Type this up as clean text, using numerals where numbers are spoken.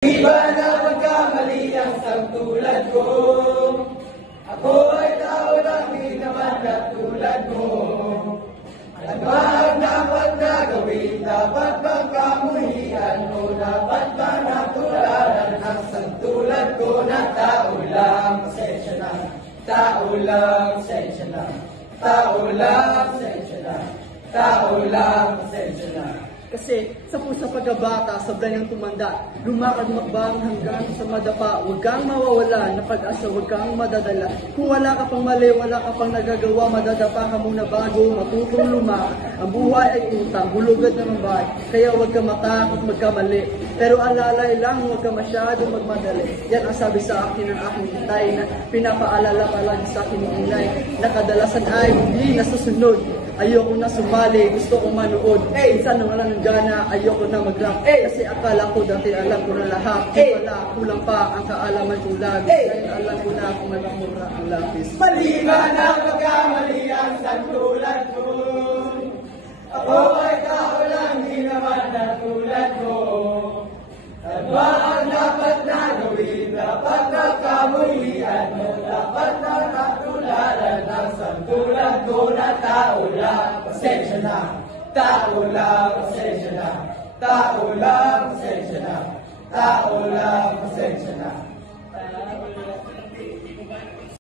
Di ba na magkamali ang tulad ko? Ako ay tao lang, di naman katulad mo. Ano ba ang dapat na gawin? Dapat bang kamuhian mo? Dapat ba natularan ang tulad ko na tao lang? Pasensya na. Tao lang, pasensya na. Tao lang, pasensya na. Tao lang, pasensya na. Kasi sa pagkabata, sablay ng tumanda, lumakad makbang hanggang sa madapa. Huwag kang mawawala na pag-asa, huwag kang madadala. Kung wala ka pang mali, wala ka pang nagagawa, madadapa ka muna bago matutong lumakad. Ang buhay ay utang, hulugad ng bahay, kaya huwag ka matakot magkamali. Pero alalay lang, huwag ka masyadong magmadali. Yan ang sabi sa akin ng aking itay na pinapaalala palagi sa akin ng inay, na kadalasan ay hindi nasusunod. Ayoko na sumali, gusto kong manood. Minsan nang wala ng gana, ayoko na mag-rap. Kasi akala ko dati alam ko na lahat. Wala, kulang pa ang kaalaman kong labis. Dahil alam ko na kung may mamura ang lapis. Mali ba na pagkamali ang tulad ko? Ako ay tao lang, di naman tulad ko. Ano ba ang dapat na gawin? Dapat na kamuhian mo. Dapat na natularan ang tulad ko na tao lang. Pasensya na. Tao lang, pasensya na. Tao lang, pasensya na. Tao lang, pasensya na.